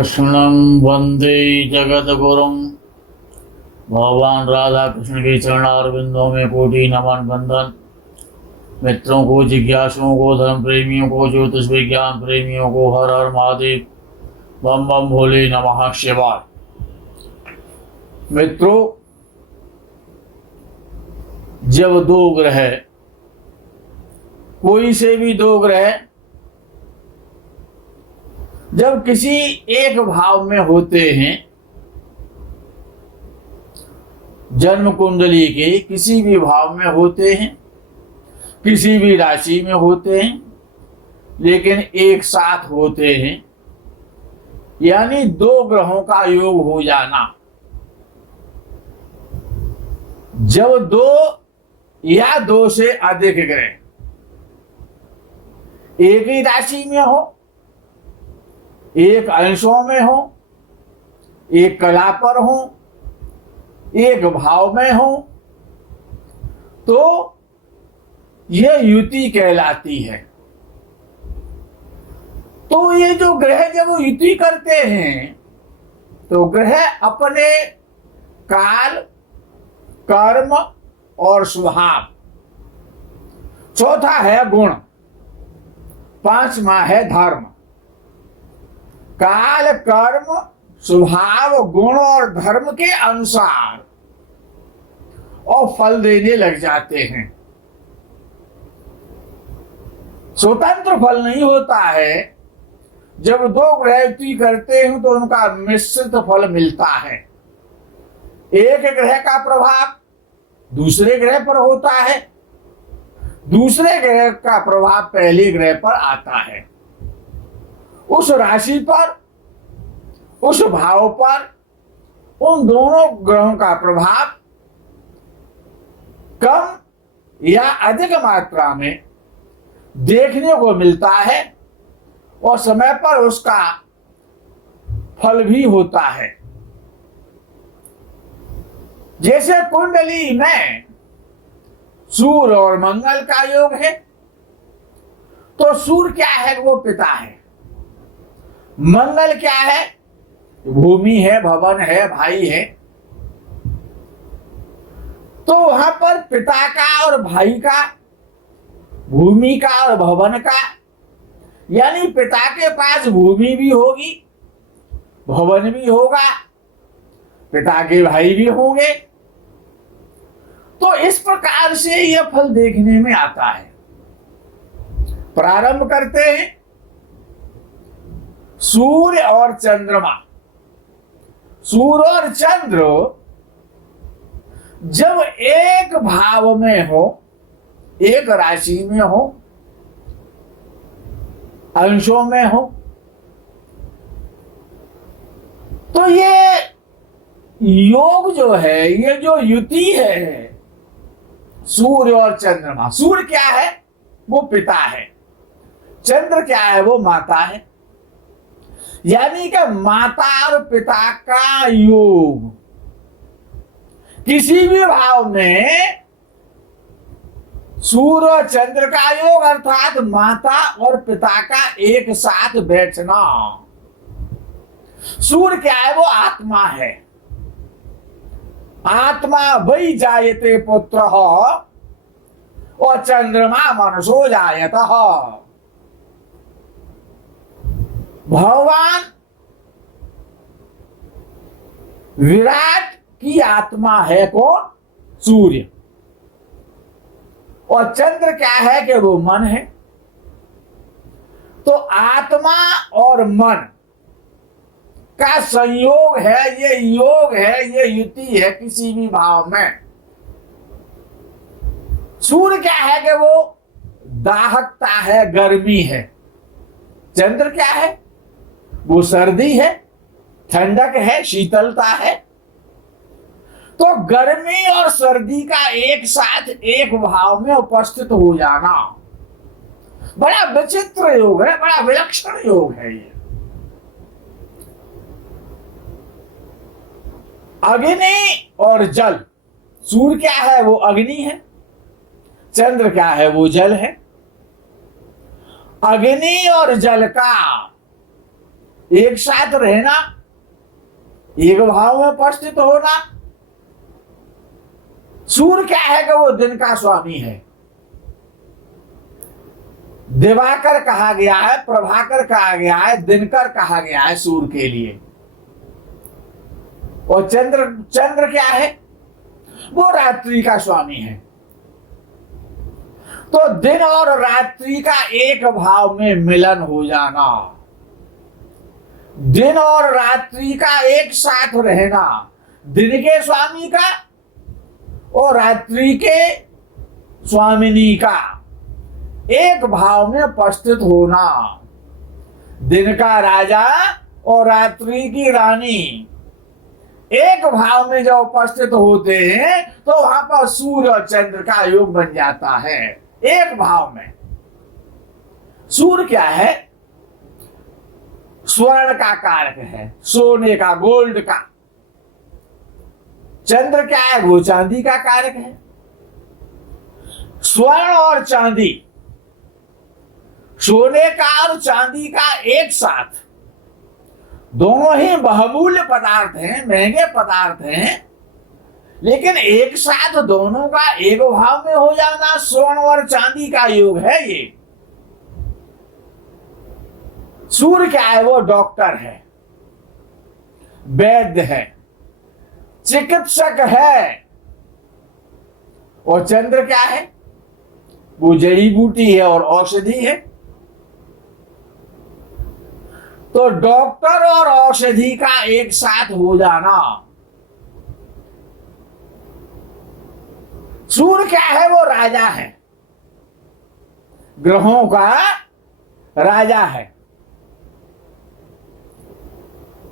कृष्णं वंदे जगद्गुरुं। भगवान राधा कृष्ण के चरणारविंदों में कोटि नमन बंदन। मित्रों को, जिज्ञासुओं को, धर्म प्रेमियों को, ज्योतिष विज्ञान प्रेमियों को हर हर महादेव, बम बम भोले नमः शिवाय। मित्रों, जब दो ग्रह, कोई से भी दो ग्रह जब किसी एक भाव में होते हैं, जन्म कुंडली के किसी भी भाव में होते हैं, किसी भी राशि में होते हैं, लेकिन एक साथ होते हैं, यानी दो ग्रहों का योग हो जाना। जब दो या दो से अधिक ग्रह एक ही राशि में हो, एक अंशों में हो, एक कला पर हो, एक भाव में हो, तो यह युति कहलाती है। तो ये जो ग्रह जब युति करते हैं, तो ग्रह अपने काल, कर्म और स्वभाव, चौथा है गुण, पांचवा है धर्म। काल, कर्म, स्वभाव, गुण और धर्म के अनुसार और फल देने लग जाते हैं। स्वतंत्र फल नहीं होता है। जब दो ग्रह युति करते हैं तो उनका मिश्रित फल मिलता है। एक ग्रह का प्रभाव दूसरे ग्रह पर होता है, दूसरे ग्रह का प्रभाव पहले ग्रह पर आता है। उस राशि पर, उस भाव पर उन दोनों ग्रहों का प्रभाव कम या अधिक मात्रा में देखने को मिलता है और समय पर उसका फल भी होता है। जैसे कुंडली में सूर्य और मंगल का योग है, तो सूर्य क्या है? वो पिता है। मंगल क्या है? भूमि है, भवन है, भाई है। तो वहां पर पिता का और भाई का, भूमि का और भवन का, यानी पिता के पास भूमि भी होगी, भवन भी होगा, पिता के भाई भी होंगे। तो इस प्रकार से यह फल देखने में आता है। प्रारंभ करते हैं सूर्य और चंद्रमा। सूर्य और चंद्र जब एक भाव में हो, एक राशि में हो, अंशों में हो, तो ये योग जो है, ये जो युति है सूर्य और चंद्रमा। सूर्य क्या है? वो पिता है। चंद्र क्या है? वो माता है। यानी कि माता और पिता का योग किसी भी भाव में, सूर्य और चंद्र का योग अर्थात माता और पिता का एक साथ बैठना। सूर्य क्या है? वो आत्मा है। आत्मा वही जायते पुत्र और चंद्रमा मनसो जायत। भगवान विराट की आत्मा है कौन? सूर्य। और चंद्र क्या है? कि वो मन है। तो आत्मा और मन का संयोग है, ये योग है, ये युति है किसी भी भाव में। सूर्य क्या है? कि वो दाहकता है, गर्मी है। चंद्र क्या है? वो सर्दी है, ठंडक है, शीतलता है। तो गर्मी और सर्दी का एक साथ एक भाव में उपस्थित हो जाना बड़ा विचित्र योग है, बड़ा विलक्षण योग है ये। अग्नि और जल। सूर्य क्या है? वो अग्नि है। चंद्र क्या है? वो जल है। अग्नि और जल का एक साथ रहना, एक भाव में उपस्थित होना। सूर्य क्या है कि वो दिन का स्वामी है। दिवाकर कहा गया है, प्रभाकर कहा गया है, दिनकर कहा गया है सूर्य के लिए। और चंद्र क्या है? वो रात्रि का स्वामी है। तो दिन और रात्रि का एक भाव में मिलन हो जाना, दिन और रात्रि का एक साथ रहना, दिन के स्वामी का और रात्रि के स्वामिनी का एक भाव में उपस्थित होना, दिन का राजा और रात्रि की रानी एक भाव में जब उपस्थित होते हैं तो वहां पर सूर्य और चंद्र का योग बन जाता है। एक भाव में सूर्य क्या है? स्वर्ण का कारक है, सोने का, गोल्ड का। चंद्र क्या है? वो चांदी का कारक है। स्वर्ण और चांदी, सोने का और चांदी का एक साथ, दोनों ही बहुमूल्य पदार्थ हैं, महंगे पदार्थ हैं, लेकिन एक साथ दोनों का एक भाव में हो जाना स्वर्ण और चांदी का योग है। ये सूर्य क्या है? वो डॉक्टर है, वैद्य है, चिकित्सक है। और चंद्र क्या है? वो जड़ी बूटी है और औषधि है। तो डॉक्टर और औषधि का एक साथ हो जाना। सूर्य क्या है? वो राजा है, ग्रहों का राजा है।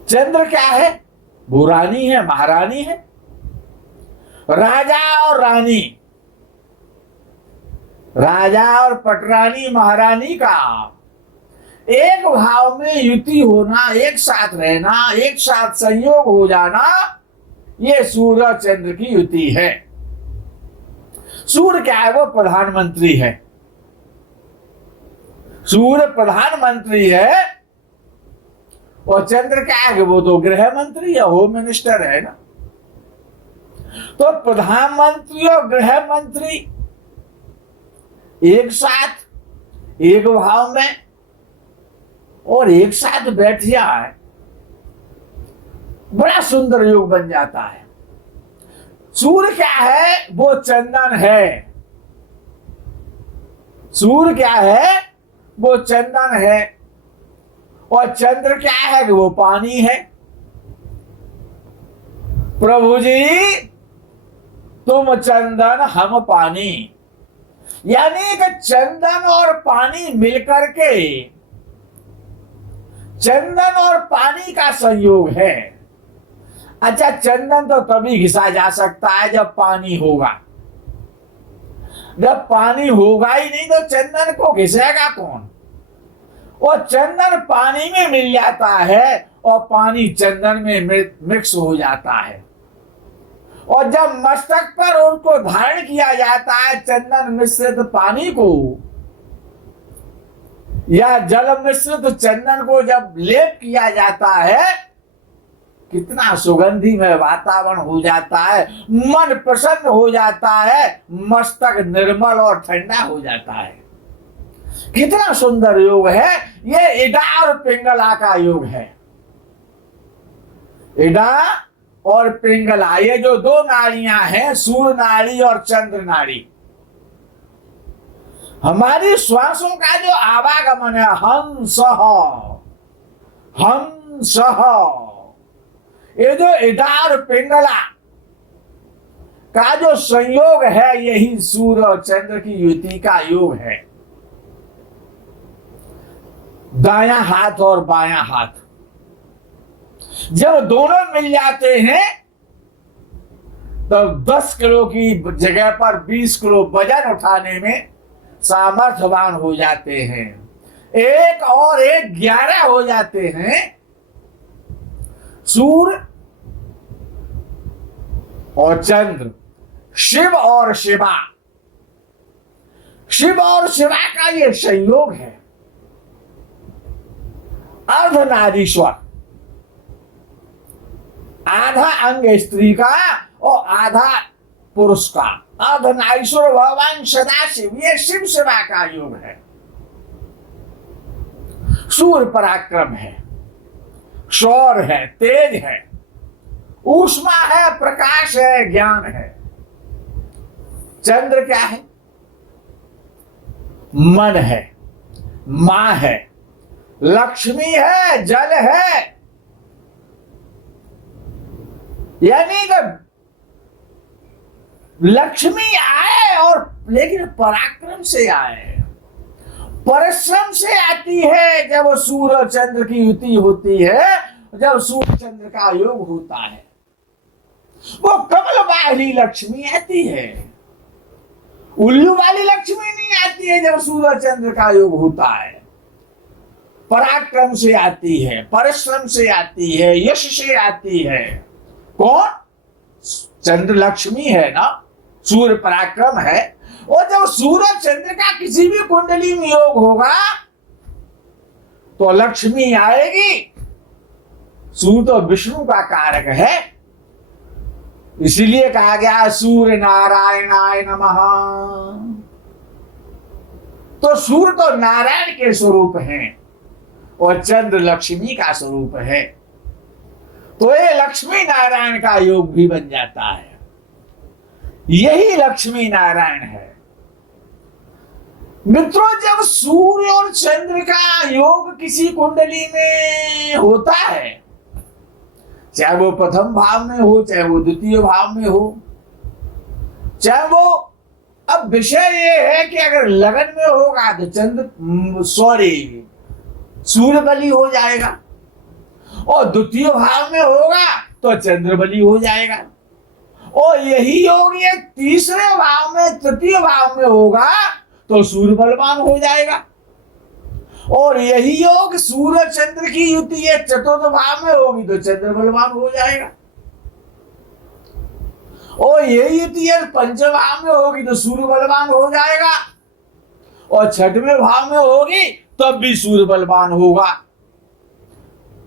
चंद्र क्या है? वो रानी है, महारानी है। राजा और रानी, राजा और पटरानी महारानी का एक भाव में युति होना, एक साथ रहना, एक साथ संयोग हो जाना, ये सूर्य चंद्र की युति है। सूर्य क्या है? वो प्रधानमंत्री है। सूर्य प्रधानमंत्री है और चंद्र क्या है? वो तो गृह मंत्री या होम मिनिस्टर है ना। तो प्रधानमंत्री और गृह मंत्री एक साथ एक भाव में और एक साथ बैठ जाए, बड़ा सुंदर योग बन जाता है। सूर्य क्या है? वो चंदन है। सूर्य क्या है? वो चंदन है। और चंद्र क्या है कि वो पानी है। प्रभु जी तुम चंदन हम पानी, यानी कि चंदन और पानी मिलकर के चंदन और पानी का संयोग है। अच्छा, चंदन तो तभी घिसा जा सकता है जब पानी होगा। जब पानी होगा ही नहीं तो चंदन को घिसेगा कौन? और चंदन पानी में मिल जाता है और पानी चंदन में मिक्स हो जाता है। और जब मस्तक पर उनको धारण किया जाता है चंदन मिश्रित पानी को या जल मिश्रित चंदन को जब लेप किया जाता है, कितना सुगंधिमय वातावरण हो जाता है, मन प्रसन्न हो जाता है, मस्तक निर्मल और ठंडा हो जाता है। कितना सुंदर योग है ये। इडा और पिंगला का योग है। इडा और पिंगला, ये जो दो नाड़ियां हैं, सूर्य नाड़ी और चंद्र नाड़ी, हमारी श्वासों का जो आवागमन है, हंस हंस, ये जो इडा और पिंगला का जो संयोग है, यही सूर्य और चंद्र की युति का योग है। दायां हाथ और बायां हाथ जब दोनों मिल जाते हैं तो 10 किलो की जगह पर 20 किलो वजन उठाने में सामर्थ्यवान हो जाते हैं। एक और एक 11 हो जाते हैं। सूर्य और चंद्र, शिव और शिवा, शिव और शिवा का ये संयोग है। अर्धनारीश्वर, आधा अंग स्त्री का और आधा पुरुष का। अर्धनारीश्वर भगवान सदाशिव, ये शिव सेवा का योग है। सूर्य पराक्रम है, शौर है, तेज है, ऊष्मा है, प्रकाश है, ज्ञान है। चंद्र क्या है? मन है, मां है, लक्ष्मी है, जल है। यानी कि लक्ष्मी आए और लेकिन पराक्रम से आए, परिश्रम से आती है। जब सूर्य और चंद्र की युति होती है, जब सूर्य चंद्र का योग होता है, वो कमल वाली लक्ष्मी आती है, उल्लू वाली लक्ष्मी नहीं आती है। जब सूर्य चंद्र का योग होता है, पराक्रम से आती है, परिश्रम से आती है, यश से आती है। कौन? चंद्र लक्ष्मी है ना, सूर्य पराक्रम है। और जब सूर्य चंद्र का किसी भी कुंडली में योग होगा तो लक्ष्मी आएगी। सूर्य तो विष्णु का कारक है, इसीलिए कहा गया सूर्य नारायणाय नमः। तो सूर्य तो नारायण के स्वरूप है और चंद्र लक्ष्मी का स्वरूप है। तो ये लक्ष्मी नारायण का योग भी बन जाता है। यही लक्ष्मी नारायण है। मित्रों, जब सूर्य और चंद्र का योग किसी कुंडली में होता है, चाहे वो प्रथम भाव में हो, चाहे वो द्वितीय भाव में हो, चाहे वो, अब विषय ये है कि अगर लगन में होगा तो सूर्य बली हो जाएगा, और द्वितीय भाव में होगा तो चंद्र बली हो जाएगा। और यही योग ये तीसरे भाव में, तृतीय भाव में होगा तो सूर्य बलवान हो जाएगा। और यही योग सूर्य चंद्र की युति है चतुर्थ भाव में होगी तो चंद्र बलवान हो जाएगा। और यही युति है पंचम भाव में होगी तो सूर्य बलवान हो जाएगा। और छठवें भाव में होगी तब भी सूर्य बलवान होगा।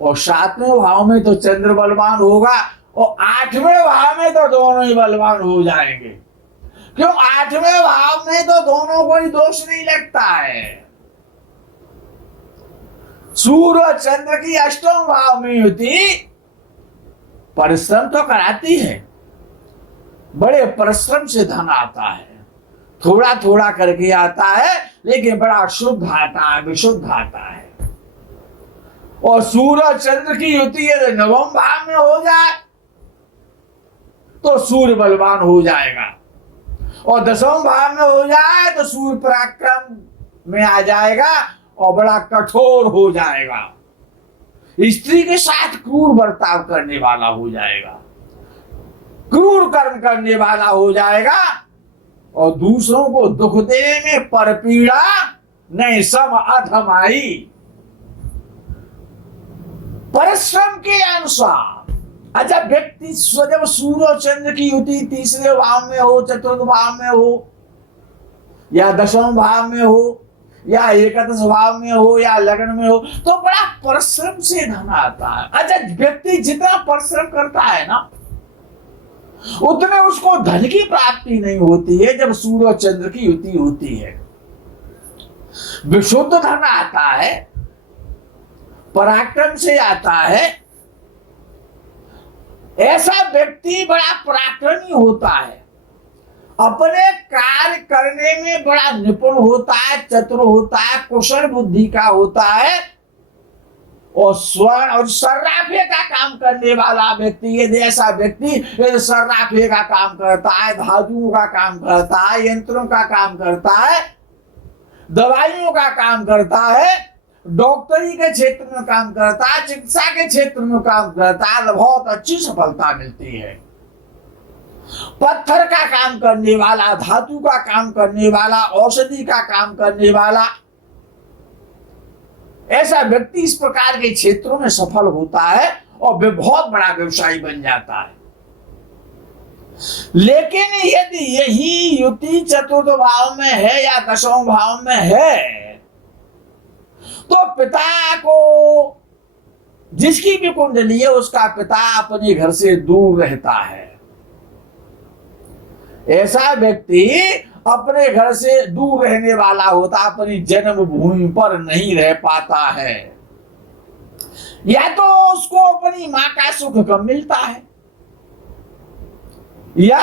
और सातवें भाव में तो चंद्र बलवान होगा। और आठवें भाव में तो दोनों ही बलवान हो जाएंगे, क्यों? आठवें भाव में तो दोनों को ही दोष नहीं लगता है। सूर्य और चंद्र की अष्टम भाव में युति परिश्रम तो कराती है, बड़े परिश्रम से धन आता है, थोड़ा थोड़ा करके आता है, लेकिन बड़ा शुद्ध आता है, विशुद्ध आता है। और सूर्य और चंद्र की युति यदि नवम भाव में हो जाए तो सूर्य बलवान हो जाएगा। और दसवें भाव में हो जाए तो सूर्य पराक्रम में आ जाएगा और बड़ा कठोर हो जाएगा, स्त्री के साथ क्रूर बर्ताव करने वाला हो जाएगा, क्रूर कर्म करने वाला हो जाएगा, और दूसरों को दुख देने में परपीड़ा नहीं सम अधमाई। परिश्रम के अनुसार अच्छा व्यक्ति जब सूर्य और चंद्र की युति तीसरे भाव में हो, चतुर्थ भाव में हो, या दशम भाव में हो, या एकादश भाव में हो, या लग्न में हो, तो बड़ा परिश्रम से धन आता है। अच्छा व्यक्ति जितना परिश्रम करता है ना, उतने उसको धन की प्राप्ति नहीं होती है। जब सूर्य और चंद्र की युति होती है, विशुद्ध धन आता है, पराक्रम से आता है। ऐसा व्यक्ति बड़ा पराक्रमी होता है, अपने कार्य करने में बड़ा निपुण होता है, चतुर होता है, कुशल बुद्धि का होता है। और स्वर्ण और सर्राफे का काम करने वाला व्यक्ति, यदि ऐसा व्यक्ति सर्राफे का काम करता है, धातुओं का काम करता है, यंत्रों का काम करता है, दवाइयों का काम करता है, डॉक्टरी के क्षेत्र में काम करता है, चिकित्सा के क्षेत्र में काम करता है, बहुत अच्छी सफलता मिलती है। पत्थर का काम करने वाला, धातु का काम करने वाला, औषधि का काम करने वाला, ऐसा व्यक्ति इस प्रकार के क्षेत्रों में सफल होता है और वे बहुत बड़ा व्यवसायी बन जाता है। लेकिन यदि यही युति चतुर्थ भाव में है या दशम भाव में है, तो पिता को जिसकी भी कुंडली है उसका पिता अपने घर से दूर रहता है। ऐसा व्यक्ति अपने घर से दूर रहने वाला होता, अपनी जन्मभूमि पर नहीं रह पाता है। या तो उसको अपनी मां का सुख कम मिलता है, या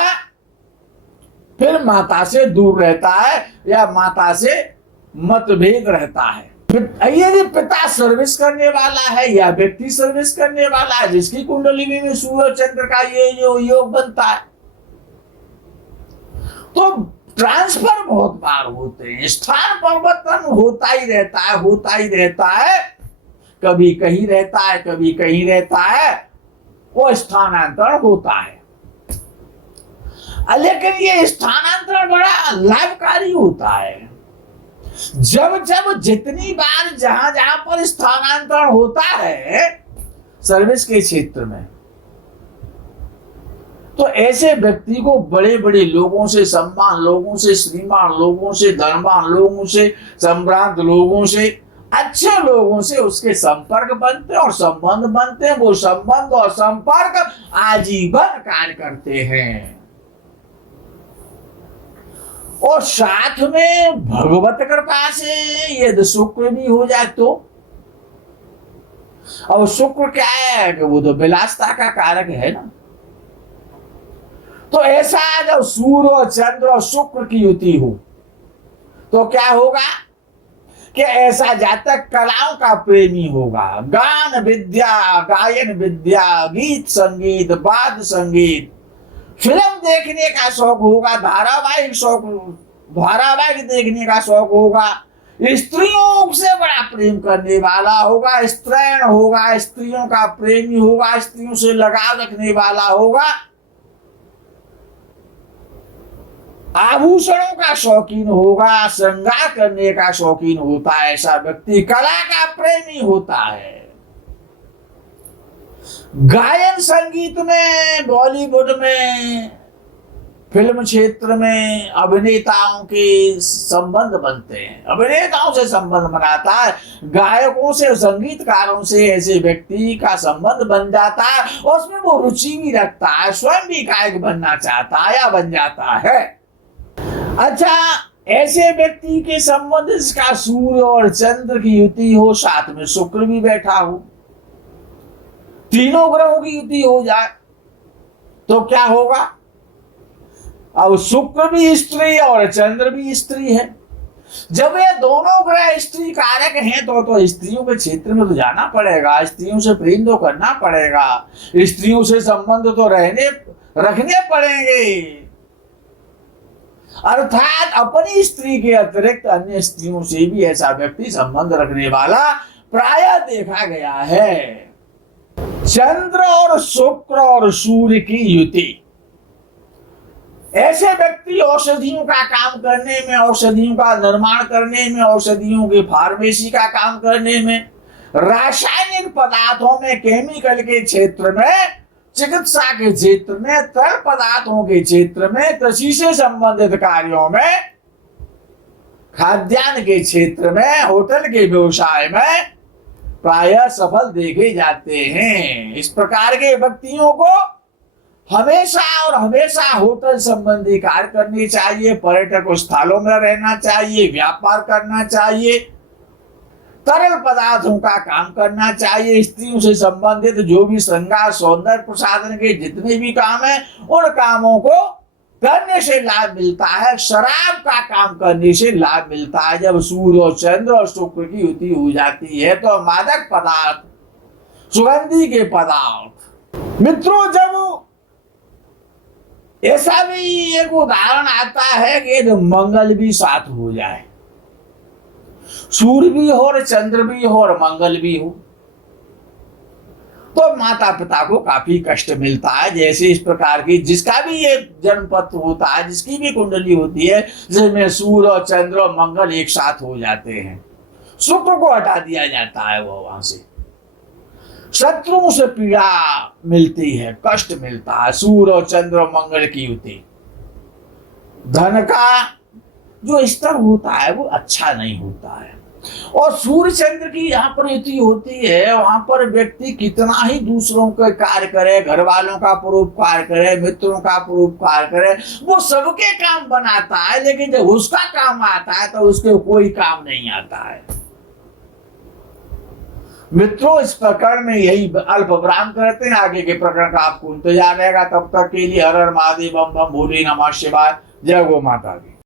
फिर माता से दूर रहता है, या माता से मतभेद रहता है। यदि पिता सर्विस करने वाला है या व्यक्ति सर्विस करने वाला है, जिसकी कुंडली में सूर्य चंद्र का ये जो योग बनता है, तो ट्रांसफर बहुत बार होते हैं, स्थान परिवर्तन होता ही रहता है। कभी कहीं रहता है, कभी कहीं रहता है, वो स्थानांतरण होता है। लेकिन ये स्थानांतरण बड़ा लाभकारी होता है। जब जब जितनी बार जहां जहां पर स्थानांतरण होता है सर्विस के क्षेत्र में, तो ऐसे व्यक्ति को बड़े बड़े लोगों से, सम्मान लोगों से, श्रीमान लोगों से, धनवान लोगों से, संभ्रांत लोगों से, अच्छे लोगों से उसके संपर्क बनते और संबंध बनते हैं। वो संबंध और संपर्क आजीवन कार्य करते हैं। और साथ में भगवत कृपा से यदि शुक्र भी हो जाए तो, और शुक्र क्या है कि वो तो विलासता का कारक है ना। तो ऐसा जब सूर्य और चंद्र और शुक्र की युति हो तो क्या होगा कि ऐसा जातक कलाओं का प्रेमी होगा। गान विद्या, गायन विद्या, गीत संगीत, वाद्य संगीत, फिल्म देखने का शौक होगा, धारावाहिक देखने का शौक होगा, स्त्रियों से बड़ा प्रेम करने वाला होगा, स्त्रैण होगा, स्त्रियों का प्रेमी होगा, स्त्रियों से लगाव रखने वाला होगा, आभूषणों का शौकीन होगा, श्रृंगार करने का शौकीन होता है। ऐसा व्यक्ति कला का प्रेमी होता है। गायन संगीत में, बॉलीवुड में, फिल्म क्षेत्र में अभिनेताओं के संबंध बनते हैं, अभिनेताओं से संबंध बनाता है, गायकों से, संगीतकारों से ऐसे व्यक्ति का संबंध बन जाता है। और उसमें वो रुचि भी रखता है, स्वयं भी गायक बनना चाहता है या बन जाता है। अच्छा, ऐसे व्यक्ति के संबंध जिसका सूर्य और चंद्र की युति हो, साथ में शुक्र भी बैठा हो, तीनों ग्रहों की युति हो जाए तो क्या होगा। अब शुक्र भी स्त्री और चंद्र भी स्त्री है। जब ये दोनों ग्रह स्त्री कारक हैं तो स्त्रियों के क्षेत्र में तो जाना पड़ेगा, स्त्रियों से प्रेम तो करना पड़ेगा, स्त्रियों से संबंध तो रखने पड़ेंगे। अर्थात अपनी स्त्री के अतिरिक्त अन्य स्त्रियों से भी ऐसा व्यक्ति संबंध रखने वाला प्रायः देखा गया है। चंद्र और शुक्र और सूर्य की युति, ऐसे व्यक्ति औषधियों का काम करने में, औषधियों का निर्माण करने में, औषधियों की फार्मेसी का काम करने में, रासायनिक पदार्थों में, केमिकल के क्षेत्र में, चिकित्सा के क्षेत्र में, तरल पदार्थों के क्षेत्र में, कृषि से संबंधित कार्यों में, खाद्यान्न के क्षेत्र में, होटल के व्यवसाय में प्रायः सफल देखे जाते हैं। इस प्रकार के व्यक्तियों को हमेशा और हमेशा होटल संबंधी कार्य करने चाहिए, पर्यटक स्थलों में रहना चाहिए, व्यापार करना चाहिए, तरल पदार्थों का काम करना चाहिए, स्त्रियों से संबंधित जो भी श्रृंगार सौंदर्य प्रसाधन के जितने भी काम है उन कामों को करने से लाभ मिलता है। शराब का काम करने से लाभ मिलता है। जब सूर्य और चंद्र और शुक्र की युति हो जाती है तो मादक पदार्थ, सुगंधी के पदार्थ, मित्रों, जब ऐसा भी एक उदाहरण आता है कि मंगल भी साथ हो जाए, सूर्य भी हो और चंद्र भी हो और मंगल भी हो, तो माता पिता को काफी कष्ट मिलता है। जैसे इस प्रकार की जिसका भी ये जन्म पत्र होता है, जिसकी भी कुंडली होती है, जिसमें सूर्य और चंद्र और मंगल एक साथ हो जाते हैं, शुक्र को हटा दिया जाता है, वो वहां से शत्रुओं से पीड़ा मिलती है, कष्ट मिलता है। सूर्य और चंद्र और मंगल की युति, धन का जो स्तर होता है वो अच्छा नहीं होता है। और सूर्य चंद्र की यहाँ पर युति होती है, वहां पर व्यक्ति कितना ही दूसरों का कार्य करे, घर वालों का परोपकार करे, मित्रों का परोपकार करे, वो सबके काम बनाता है, लेकिन जब उसका काम आता है तो उसके कोई काम नहीं आता है। मित्रों, इस प्रकरण में यही अल्प विराम करते हैं। आगे के प्रकरण का आपको इंतजार रहेगा। तब तक के लिए हर हर महादेव, बम बम भोले नमः शिवाय। जय गो माता की।